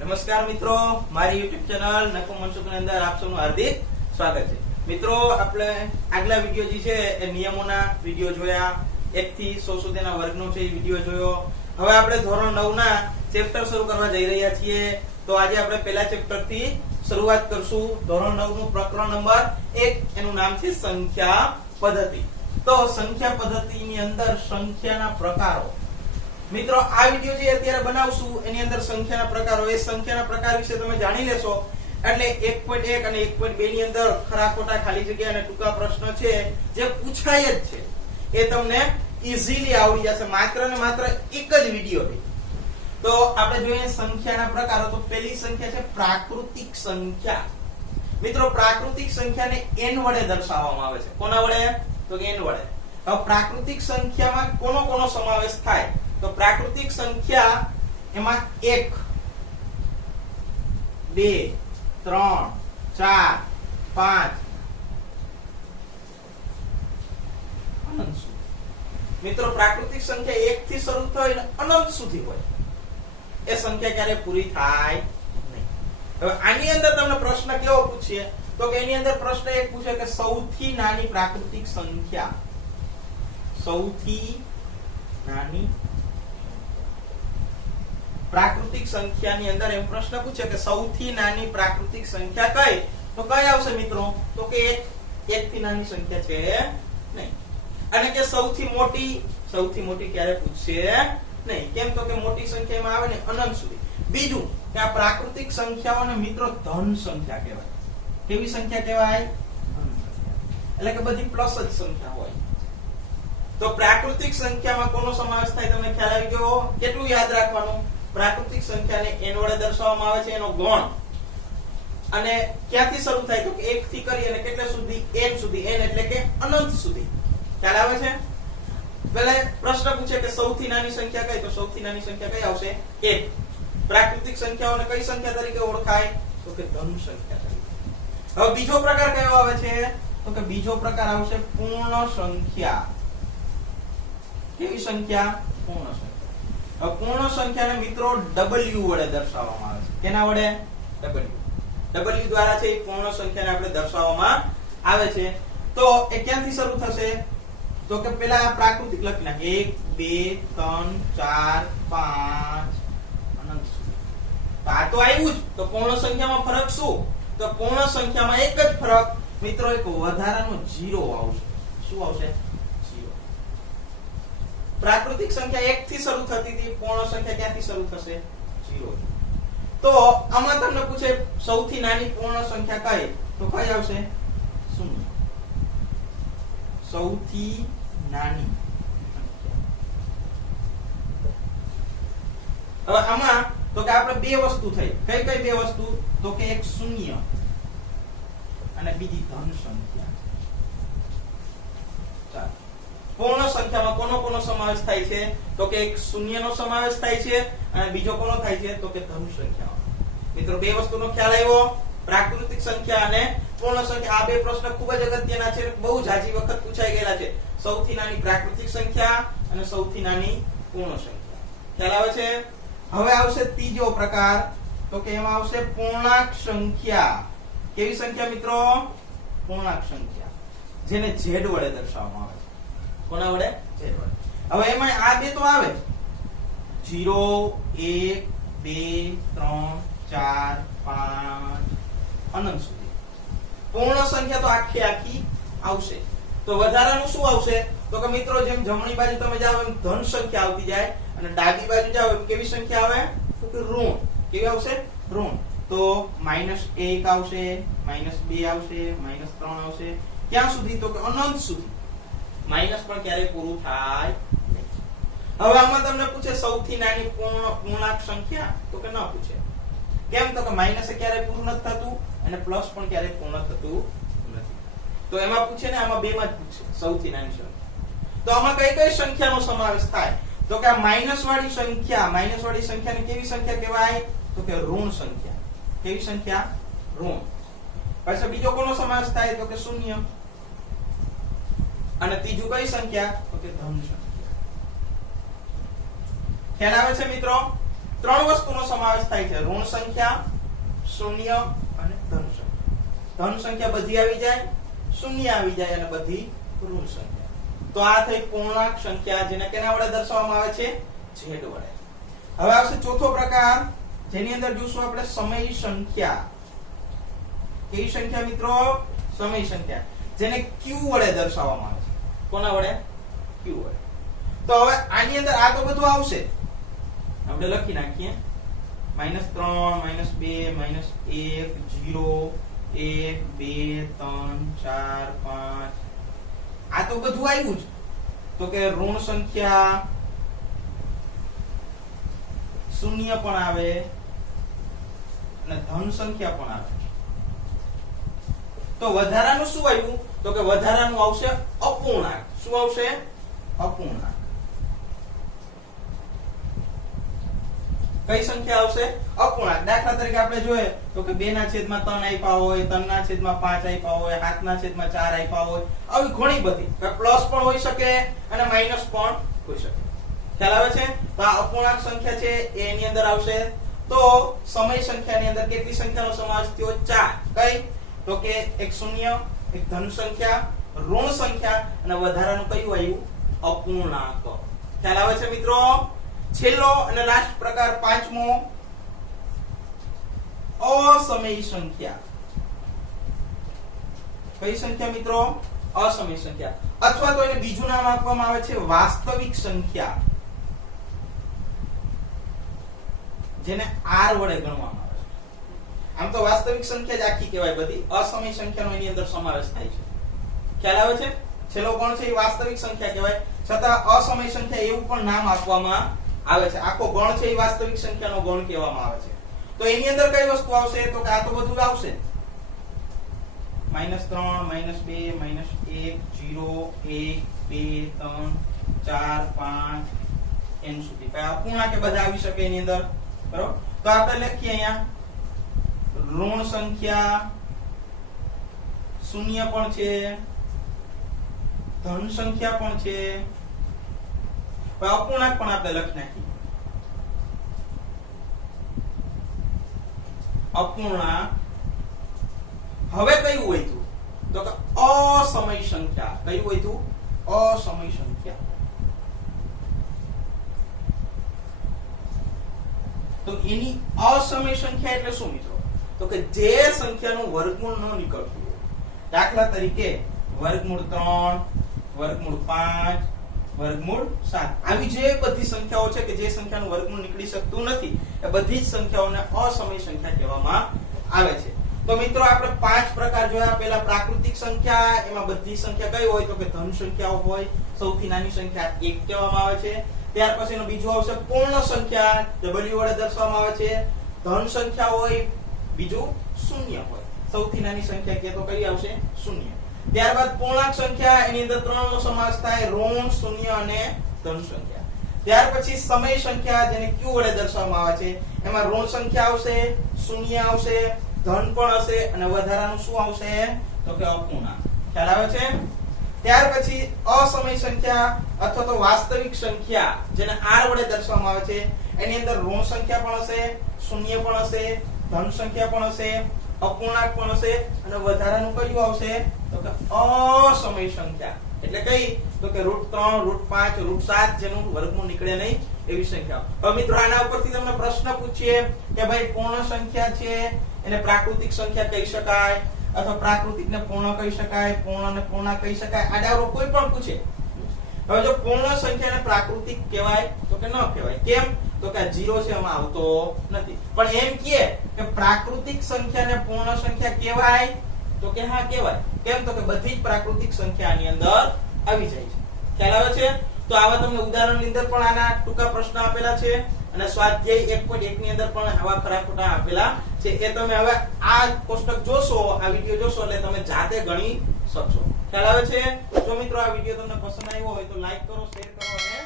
નમસ્કાર મિત્રો, મારી YouTube ચેનલ નકુ મનસુખની અંદર આપ સૌનું હાર્દિક સ્વાગત છે. મિત્રો, આપણે આગલા વિડિયો જે છે એ નિયમોના વિડિયો જોયા, 1 થી 100 સુધીના વર્ગનો છે એ વિડિયો જોયો. હવે આપણે ધોરણ 9 ના ચેપ્ટર શરૂ કરવા જઈ રહ્યા છીએ. તો આજે આપણે પહેલા ચેપ્ટર થી શરૂઆત કરશું. ધોરણ 9 નું પ્રકરણ નંબર 1, એનું નામ છે સંખ્યા પદ્ધતિ. તો સંખ્યા પદ્ધતિની અંદર સંખ્યાના પ્રકારો. મિત્રો, આ વિડિયો જે અત્યારે બનાવશું એની અંદર સંખ્યાના પ્રકારો, એ સંખ્યાના પ્રકાર વિશે તમે જાણી લેશો એટલે 1.1 અને 1.2 ની અંદર ખરા ખોટા ખાલી જગ્યા અને ટૂંકા પ્રશ્ન છે જે પૂછાય જ છે એ તમને ઈઝીલી આવડી જશે માત્ર ને માત્ર એક જ વિડિયોથી. તો આપણે જોઈએ સંખ્યાના પ્રકારો. તો પહેલી સંખ્યા છે પ્રાકૃતિક સંખ્યા. મિત્રો, પ્રાકૃતિક સંખ્યાને n વડે દર્શાવવામાં આવે છે. કોના વડે? તો કે n વડે. હવે પ્રાકૃતિક સંખ્યામાં કોનો સમાવેશ થાય? તો પ્રાકૃતિક સંખ્યા એમાં 1 2 3 4 5 અનંત સુધી. મિત્રો, પ્રાકૃતિક સંખ્યા 1 થી શરૂ થઈને અનંત સુધી હોય એ સંખ્યા ક્યારે પૂરી થાય નહીં. હવે આની અંદર તમને પ્રશ્ન કેવો પૂછીએ? તો કે એની અંદર પ્રશ્ન એક પૂછે કે સૌથી નાની પ્રાકૃતિક સંખ્યા, સૌથી નાની પ્રાકૃતિક સંખ્યાની અંદર એમ પ્રશ્ન પૂછે કે સૌથી નાની પ્રાકૃતિક સંખ્યા કઈ? તો કઈ આવશે મિત્રો? તો કે 1 થી નાની સંખ્યા છે નહીં. અને કે સૌથી મોટી ક્યારે પૂછશે નહીં. કેમ? તો કે મોટી સંખ્યામાં આવે ને અનંત સુધી. બીજું કે આ પ્રાકૃતિક સંખ્યાઓને મિત્રો ધન સંખ્યા કહેવાય. કેવી સંખ્યા કહેવાય? એટલે કે બધી પ્લસ જ સંખ્યા હોય. તો પ્રાકૃતિક સંખ્યામાં કોનો સમાવેશ થાય? તમને ખ્યાલ આવી ગયો? કેટલું યાદ રાખવાનું? પ્રાકૃતિક સંખ્યાને n વડે દર્શાવવામાં આવે છે, એનો ગણ. અને ક્યાંથી શરૂ થાય? તો કે 1 થી કરી અને કેટલે સુધી? n સુધી. n એટલે કે અનંત સુધી. ખ્યાલ આવે છે? પહેલા પ્રશ્ન પૂછે કે સૌથી નાની સંખ્યા કઈ? તો સૌથી નાની સંખ્યા કઈ આવશે? 1. પ્રાકૃતિક સંખ્યાઓને કઈ સંખ્યા તરીકે ઓળખાય? તો કે ધન સંખ્યા તરીકે. હવે બીજો પ્રકાર કયો આવે છે? તો કે બીજો પ્રકાર આવશે પૂર્ણ સંખ્યા. કેવી સંખ્યા? પૂર્ણ સંખ્યા. પૂર્ણ સંખ્યાને મિત્રો w વડે દર્શાવવામાં આવે છે. કેના વડે? w દ્વારા છે એ પૂર્ણ સંખ્યાને આપણે દર્શાવવામાં આવે છે. તો એ ક્યાંથી શરૂ થશે? તો કે પેલા પ્રાકૃતિક લખી નાખીએ 1 2 3 4 5 અનંત સુધી. આ તો આવ્યું જ. તો પૂર્ણ સંખ્યામાં ફરક શું? તો પૂર્ણ સંખ્યામાં એક જ ફરક મિત્રો, એક વધારાનો 0 આવશે. શું આવશે? પ્રાકૃતિક સંખ્યા 1 થી શરૂ થતી હતી, પૂર્ણ સંખ્યા ક્યાંથી શરૂ થશે? 0. તો આમાં તમને પૂછે સૌથી નાની પૂર્ણ સંખ્યા કઈ? તો કઈ આવશે? 0. સૌથી નાની. હવે આમાં તો કે આપણે બે વસ્તુ થઈ. કઈ બે વસ્તુ? તો કે એક શૂન્ય અને બીજી ધન સંખ્યા. ચાલો, પૂર્ણ સંખ્યામાં કોનો સમાવેશ થાય છે? તો કે એક શૂન્યનો સમાવેશ થાય છે અને બીજો કોનો થાય છે? તો કે ધન સંખ્યા. મિત્રો, બે વસ્તુનો ખ્યાલ આવ્યો? પ્રાકૃતિક સંખ્યા અને પૂર્ણ સંખ્યા. આ બે પ્રશ્ન ખૂબ જ અગત્યના છે, બહુ જાજી વખત પૂછાઈ ગયેલા છે. સૌથી નાની પ્રાકૃતિક સંખ્યા અને સૌથી નાની પૂર્ણ સંખ્યા. ખ્યાલ આવે છે? હવે આવશે ત્રીજો પ્રકાર. તો કે એમાં આવશે પૂર્ણાંક સંખ્યા. કેવી સંખ્યા મિત્રો? પૂર્ણાંક સંખ્યા, જેને z વડે દર્શાવવામાં આવે છે. કોના વડે? z વડે. હવે એમાં આ બે તો આવે 0 1 2 3 4 5 અનંત સુધી. પૂર્ણ સંખ્યા તો આખી આવશે. તો વધારાનું શું આવશે? તો કે મિત્રો, જેમ જમણી બાજુ તમે જાઓ એમ ધન સંખ્યા આવતી જાય અને ડાબી બાજુ જાઓ એમ કેવી સંખ્યા આવે? તો કે ઋણ. કેવી આવશે? ઋણ. તો -1 આવશે, -2 આવશે, -3 આવશે. ક્યાં સુધી? તો કે અનંત સુધી. માઈનસ પણ ક્યારે પૂરું થાય નહીં. હવે આમાં તમને પૂછે સૌથી નાની પૂર્ણાંક સંખ્યા? તો કે ન પૂછે. કેમ? તો કે માઈનસ ક્યારે પૂરું નથી થતું અને પ્લસ પણ ક્યારે પૂર્ણ થતું નથી. તો એમાં પૂછે ને, આમાં બે માં જ પૂછે સૌથી નાની સંખ્યા. તો આમાં કઈ સંખ્યાનો સમાવેશ થાય? તો કે આ માઈનસ વાળી સંખ્યાને કેવી સંખ્યા કહેવાય? તો કે ઋણ સંખ્યા. કેવી સંખ્યા? ઋણ. પછી બીજો કોનો સમાવેશ થાય? તો કે શૂન્ય. અને ત્રીજું કઈ સંખ્યા? તો કે ધન સંખ્યા. ખ્યાલ આવે છે મિત્રો? ત્રણ વસ્તુનો સમાવેશ થાય છે: ઋણ સંખ્યા, શૂન્ય અને ધન સંખ્યા. ધન સંખ્યા બધી આવી જાય, શૂન્ય આવી જાય અને બધી ઋણ સંખ્યા. તો આ થઈ પૂર્ણાંક સંખ્યા, જેને કેના વડે દર્શાવવામાં આવે છે? z વડે. હવે આવશે ચોથો પ્રકાર, જેની અંદર જોશું આપણે સમય સંખ્યા. કેવી સંખ્યા મિત્રો? સમય સંખ્યા, જેને q વડે દર્શાવવામાં આવે છે. કોના વડે? q વડે. તો હવે આની અંદર આ તો બધું આવશે, આપણે લખી નાખીએ. -3 -2 -1 0 1 2 3 4 5. આ તો બધું આવ્યું જ. તો કે ઋણ સંખ્યા, શૂન્ય પણ આવે અને ધન સંખ્યા પણ આવે. તો વધારાનું શું આવ્યું? તો કે વધારાનું આવશે અપૂર્ણાંક. શું આવશે? અપૂર્ણાંક. કઈ સંખ્યા આવશે? અપૂર્ણાંક. દાખલા તરીકે આપણે જોઈએ તો કે 2/3 આપ્યા હોય, 3/5 આપ્યા હોય, 7/4 આપ્યા હોય, આવી ઘણી બધી. પ્લસ પણ હોઈ શકે અને માઈનસ પણ હોઈ શકે. ખ્યાલ આવે છે? તો આ અપૂર્ણાંક સંખ્યા છે એની અંદર આવશે. તો સમય સંખ્યાની અંદર કેટલી સંખ્યાનો સમાવેશ થયો? 4. કઈ? તો કે એક શૂન્ય, એક ધન સંખ્યા, ઋણ સંખ્યા અને વધારાનું કયું આવ્યું? અપૂર્ણાંક. ખ્યાલ આવે છે મિત્રો? છેલ્લો અને લાસ્ટ પ્રકાર, પાંચમો, અસમય સંખ્યા. કઈ સંખ્યા મિત્રો? અસમય સંખ્યા. અથવા તો એને બીજું નામ આપવામાં આવે છે વાસ્તવિક સંખ્યા, જેને r વડે ગણવામાં આવે છે. આમ તો વાસ્તવિક સંખ્યા જ આખી કહેવાય બધી. અસમય સંખ્યાનો એની અંદર સમાવેશ થાય છે. ખ્યાલ આવે છે? છેલ્લો ગણ છે એ વાસ્તવિક સંખ્યા કહેવાય, છતાં અસમય સંખ્યા એવું પણ નામ આપવામાં આવે છે. આખો ગણ છે એ વાસ્તવિક સંખ્યાનો ગણ કહેવામાં આવે છે. તો એની અંદર કઈ વસ્તુ આવશે? તો કે આ તો બધું આવશે. -3 -2 -1 0 1 2 3 4 5 n સુધી. અપૂર્ણાંક કે બધા આવી શકે એની અંદર. બરોબર? તો આપણે લખીએ અહીંયા ઋણ સંખ્યા, શૂન્ય પણ છે, ધન સંખ્યા પણ છે, અપૂર્ણાંક પણ આપણે લખી નાખીએ. અપૂર્ણાંક. હવે કયું વધ્યું? તો કે અસમય સંખ્યા. કયું વધ્યું? અસમય સંખ્યા. તો એની અસમય સંખ્યા એટલે શું મિત્રો? તો કે જે સંખ્યાનું વર્ગમૂળ ન નીકળતું હોય. દાખલા તરીકે વર્ગમૂળ 3, વર્ગમૂળ 5, વર્ગમૂળ 7. આવી જે બધી સંખ્યાઓ છે કે જે સંખ્યાનું વર્ગમૂળ નીકળી શકતું નથી, એ બધી જ સંખ્યાઓને અસમય સંખ્યા કહેવામાં આવે છે. તો મિત્રો આપણે 5 પ્રકાર જોયા. પહેલા પ્રાકૃતિક સંખ્યા, એમાં બધી સંખ્યા કઈ હોય? તો કે ધન સંખ્યાઓ હોય. સૌથી નાની સંખ્યા 1 કહેવામાં આવે છે. ત્યાર પછીનો બીજું આવશે પૂર્ણ સંખ્યા, જે w વડે દર્શાવવામાં આવે છે. ધન સંખ્યા હોય, બીજું શૂન્ય હોય. સૌથી નાની સંખ્યા કે તો કઈ આવશે? શૂન્ય. ત્યારબાદ પૂર્ણાંક સંખ્યા, એની અંદર 3 નો સમાવેશ થાય: ઋણ, શૂન્ય અને ધન સંખ્યા. ત્યાર પછી સમય સંખ્યા, જેને q વડે દર્શાવવામાં આવે છે. એમાં ઋણ સંખ્યા આવશે, શૂન્ય આવશે, ધન પણ હશે અને વધારાનું શું આવશે? તો કે અપૂર્ણાંક. ખ્યાલ આવે છે? ત્યાર પછી અસમય સંખ્યા અથવા તો વાસ્તવિક સંખ્યા, જેને r વડે દર્શાવવામાં આવે છે. એની અંદર ઋણ સંખ્યા પણ હશે, શૂન્ય પણ હશે, ધન સંખ્યા પણ હશે, અપૂર્ણાંક પણ હશે અને વધારાનું કયું આવશે? તો કે અસમય સંખ્યા. એટલે કઈ? તો કે √3, √5, √7, જેનું વર્ગમૂળ નીકળે નહીં એવી સંખ્યા. હવે મિત્રો આના ઉપરથી તમને પ્રશ્ન પૂછીએ કે ભાઈ પૂર્ણ સંખ્યા છે એને પ્રાકૃતિક સંખ્યા કહી શકાય અથવા પ્રાકૃતિકને પૂર્ણ કહી શકાય, પૂર્ણને પૂર્ણ કહી શકાય? આડાવરો કોઈ પણ પૂછે. હવે જો પૂર્ણ સંખ્યાને પ્રાકૃતિક કહેવાય તો કે ન કહેવાય. કેમ? તો કે 0 છે એમાં આવતો નથી. પણ એમ કે પ્રાકૃતિક સંખ્યાને પૂર્ણ સંખ્યા કહેવાય? તો કે હા કહેવાય. કેમ? તો કે બધી જ પ્રાકૃતિક સંખ્યા આની અંદર આવી જાય છે. ખ્યાલ આવે છે? તો આવા તમને ઉદાહરણની અંદર પણ આના ટૂંકા પ્રશ્ન આપેલા છે અને સ્વાધ્યાય 1.1 ની અંદર પણ આવા ખરા ખોટા આપેલા છે. એ તમે હવે આ કોષ્ટક જોશો, આ વિડિયો જોશો એટલે તમે જાતે ગણી શકશો. ખ્યાલ આવે છે? જો મિત્રો આ વિડિયો તમને પસંદ આવ્યો હોય તો લાઈક કરો, શેર કરો અને